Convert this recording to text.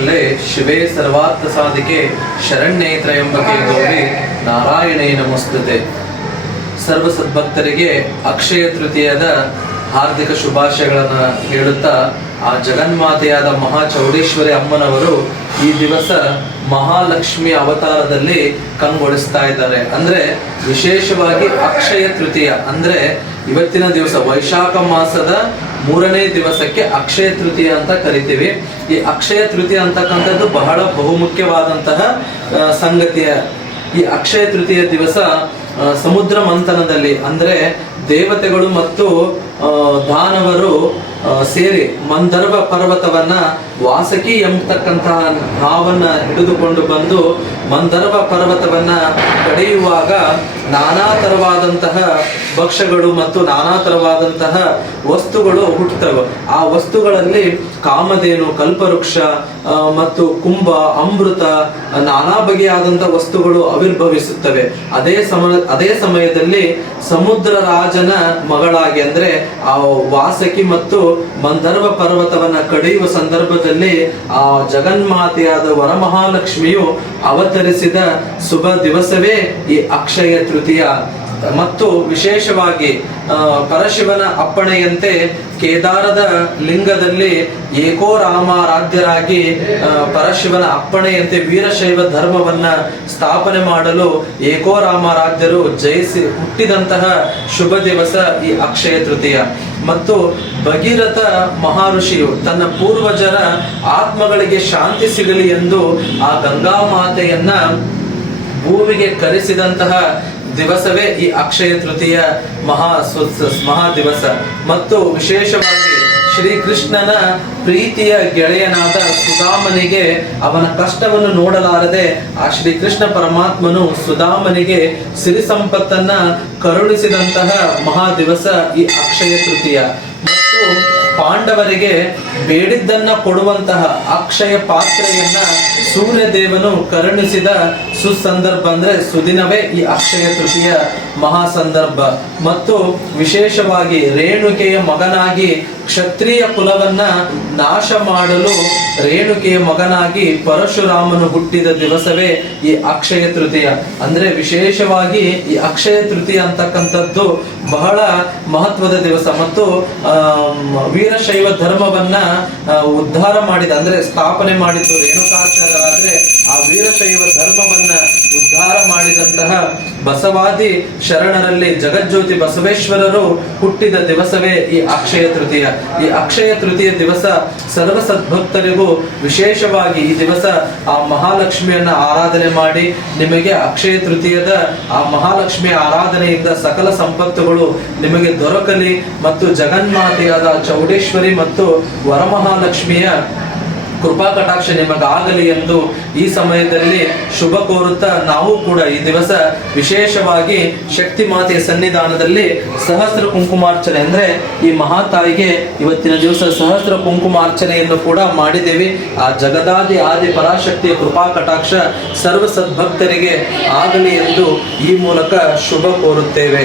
ಸರ್ವಮಂಗಳೇ ಶಿವೇ ಸರ್ವಾರ್ಥ ಸಾಧಿಕೆ ಶರಣ್ಯೇ ತ್ರಯಂಬಕೆ ಗೌರಿ ನಾರಾಯಣೇ ನಮಸ್ತುತೆ. ಸರ್ವ ಸದ್ಭಕ್ತರಿಗೆ ಅಕ್ಷಯ ತೃತೀಯದ ಹಾರ್ದಿಕ ಶುಭಾಶಯಗಳನ್ನು ಹೇಳುತ್ತಾ, ಆ ಜಗನ್ಮಾತೆಯಾದ ಮಹಾಚೌಡೇಶ್ವರಿ ಅಮ್ಮನವರು ಈ ದಿವಸ ಮಹಾಲಕ್ಷ್ಮಿ ಅವತಾರದಲ್ಲಿ ಕಂಗೊಳಿಸ್ತಾ ಇದ್ದಾರೆ. ಅಂದ್ರೆ ವಿಶೇಷವಾಗಿ ಅಕ್ಷಯ ತೃತೀಯ ಅಂದ್ರೆ ಇವತ್ತಿನ ದಿವಸ ವೈಶಾಖ ಮಾಸದ 3ನೇ ದಿವಸಕ್ಕೆ ಅಕ್ಷಯ ತೃತೀಯ ಅಂತ ಕರಿತೀವಿ. ಈ ಅಕ್ಷಯ ತೃತೀಯ ಅಂತಕ್ಕಂಥದ್ದು ಬಹಳ ಬಹುಮುಖ್ಯವಾದಂತಹ ಸಂಗತಿಯ. ಈ ಅಕ್ಷಯ ತೃತೀಯ ದಿವಸ ಸಮುದ್ರ ಮಂಥನದಲ್ಲಿ ಅಂದ್ರೆ ದೇವತೆಗಳು ಮತ್ತು ದಾನವರು ಸೇರಿ ಮಂದರ್ವ ಪರ್ವತವನ್ನ ವಾಸಕಿ ಎಂಬತಕ್ಕಂತಹ ಹಾವನ್ನ ಹಿಡಿದುಕೊಂಡು ಬಂದು ಮಂದರ್ವ ಪರ್ವತವನ್ನ ಕಡಿಯುವಾಗ ನಾನಾ ತರವಾದಂತಹ ಭಕ್ಷ್ಯಗಳು ಮತ್ತು ನಾನಾ ತರವಾದಂತಹ ವಸ್ತುಗಳು ಹುಟ್ಟುತ್ತವೆ. ಆ ವಸ್ತುಗಳಲ್ಲಿ ಕಾಮಧೇನು, ಕಲ್ಪವೃಕ್ಷ ಮತ್ತು ಕುಂಭ, ಅಮೃತ, ನಾನಾ ಬಗೆಯಾದಂತಹ ವಸ್ತುಗಳು ಆವಿರ್ಭವಿಸುತ್ತವೆ. ಅದೇ ಸಮಯದಲ್ಲಿ ಸಮುದ್ರ ರಾಜನ ಮಗಳಾಗಿ ಅಂದ್ರೆ ಆ ವಾಸಕಿ ಮತ್ತು ಮಂದರ್ವ ಪರ್ವತವನ್ನ ಕಡಿಯುವ ಸಂದರ್ಭದಲ್ಲಿ ಆ ಜಗನ್ಮಾತೆಯಾದ ವರಮಹಾಲಕ್ಷ್ಮಿಯು ಅವತರಿಸಿದ ಶುಭ ದಿವಸವೇ ಈ ಅಕ್ಷಯ ತೃತೀಯ. ಮತ್ತು ವಿಶೇಷವಾಗಿ ಪರಶಿವನ ಅಪ್ಪಣೆಯಂತೆ ಕೇದಾರದ ಲಿಂಗದಲ್ಲಿ ಏಕೋ ರಾಮಾರಾಧ್ಯರಾಗಿ ಪರಶಿವನ ಅಪ್ಪಣೆಯಂತೆ ವೀರಶೈವ ಧರ್ಮವನ್ನ ಸ್ಥಾಪನೆ ಮಾಡಲು ಏಕೋ ರಾಮಾರಾಧ್ಯರು ಜಯಿಸಿ ಹುಟ್ಟಿದಂತಹ ಶುಭ ದಿವಸ ಈ ಅಕ್ಷಯ ತೃತೀಯ. ಮತ್ತು ಭಗೀರಥ ಮಹರ್ಷಿಯು ತನ್ನ ಪೂರ್ವಜರ ಆತ್ಮಗಳಿಗೆ ಶಾಂತಿ ಸಿಗಲಿ ಎಂದು ಆ ಗಂಗಾ ಮಾತೆಯನ್ನ ಭೂಮಿಗೆ ಕರೆಸಿದಂತಹ ದಿವಸವೇ ಈ ಅಕ್ಷಯ ತೃತೀಯ ಮಹಾ ದಿವಸ. ಮತ್ತು ವಿಶೇಷವಾಗಿ ಶ್ರೀಕೃಷ್ಣನ ಪ್ರೀತಿಯ ಗೆಳೆಯನಾದ ಸುಧಾಮನಿಗೆ ಅವನ ಕಷ್ಟವನ್ನು ನೋಡಲಾರದೆ ಆ ಶ್ರೀಕೃಷ್ಣ ಪರಮಾತ್ಮನು ಸುಧಾಮನಿಗೆ ಸಿರಿ ಸಂಪತ್ತನ್ನ ಕರುಣಿಸಿದಂತಹ ಮಹಾ ದಿವಸ ಈ ಅಕ್ಷಯ ತೃತೀಯ. ಮತ್ತು ಪಾಂಡವರಿಗೆ ಬೇಡಿದ್ದನ್ನ ಕೊಡುವಂತಹ ಅಕ್ಷಯ ಪಾತ್ರೆಯನ್ನ ಸೂರ್ಯ ದೇವನು ಕರುಣಿಸಿದ ಸುಸಂದರ್ಭ ಅಂದ್ರೆ ಸುದಿನವೇ ಈ ಅಕ್ಷಯ ತೃತೀಯ ಮಹಾ ಸಂದರ್ಭ. ಮತ್ತು ವಿಶೇಷವಾಗಿ ರೇಣುಕೆಯ ಮಗನಾಗಿ ಕ್ಷತ್ರಿಯ ಕುಲವನ್ನ ನಾಶ ಮಾಡಲು ರೇಣುಕೆಯ ಮಗನಾಗಿ ಪರಶುರಾಮನು ಹುಟ್ಟಿದ ದಿವಸವೇ ಈ ಅಕ್ಷಯ ತೃತೀಯ. ಅಂದ್ರೆ ವಿಶೇಷವಾಗಿ ಈ ಅಕ್ಷಯ ತೃತೀಯ ಅಂತಕ್ಕಂಥದ್ದು ಬಹಳ ಮಹತ್ವದ ದಿವಸ. ಮತ್ತು ವೀರಶೈವ ಧರ್ಮವನ್ನ ಉದ್ಧಾರ ಮಾಡಿದ ಅಂದ್ರೆ ಸ್ಥಾಪನೆ ಮಾಡಿದ್ದು ರೇಣುಕಾಚಾರ್ಯರಾದ್ರೆ ಆ ವೀರಶೈವ ಧರ್ಮವನ್ನ ಉದ್ಧಾರ ಮಾಡಿದಂತಹ ಬಸವಾದಿ ಶರಣರಲ್ಲಿ ಜಗಜ್ಯೋತಿ ಬಸವೇಶ್ವರರು ಹುಟ್ಟಿದ ದಿವಸವೇ ಈ ಅಕ್ಷಯ ತೃತೀಯ. ಈ ಅಕ್ಷಯ ತೃತೀಯ ದಿವಸ ಸರ್ವ ಸದ್ಭಕ್ತರಿಗೂ ವಿಶೇಷವಾಗಿ ಈ ದಿವಸ ಆ ಮಹಾಲಕ್ಷ್ಮಿಯನ್ನ ಆರಾಧನೆ ಮಾಡಿ ನಿಮಗೆ ಅಕ್ಷಯ ತೃತೀಯದ ಆ ಮಹಾಲಕ್ಷ್ಮಿಯ ಆರಾಧನೆಯಿಂದ ಸಕಲ ಸಂಪತ್ತುಗಳು ನಿಮಗೆ ದೊರಕಲಿ ಮತ್ತು ಜಗನ್ಮಾತೆಯಾದ ಚೌಡೇಶ್ವರಿ ಮತ್ತು ವರಮಹಾಲಕ್ಷ್ಮಿಯ ಕೃಪಾ ಕಟಾಕ್ಷ ನಿಮಗಾಗಲಿ ಎಂದು ಈ ಸಮಯದಲ್ಲಿ ಶುಭ ಕೋರುತ್ತಾ ನಾವು ಕೂಡ ಈ ದಿವಸ ವಿಶೇಷವಾಗಿ ಶಕ್ತಿ ಮಾತೆಯ ಸನ್ನಿಧಾನದಲ್ಲಿ ಸಹಸ್ರ ಕುಂಕುಮಾರ್ಚನೆ ಅಂದ್ರೆ ಈ ಮಹಾತಾಯಿಗೆ ಇವತ್ತಿನ ದಿವಸ ಸಹಸ್ರ ಕುಂಕುಮಾರ್ಚನೆಯನ್ನು ಕೂಡ ಮಾಡಿದ್ದೇವೆ. ಆ ಜಗದಾದಿ ಆದಿ ಪರಾಶಕ್ತಿಯ ಕೃಪಾ ಕಟಾಕ್ಷ ಸರ್ವ ಸದ್ಭಕ್ತರಿಗೆ ಆಗಲಿ ಎಂದು ಈ ಮೂಲಕ ಶುಭ ಕೋರುತ್ತೇವೆ.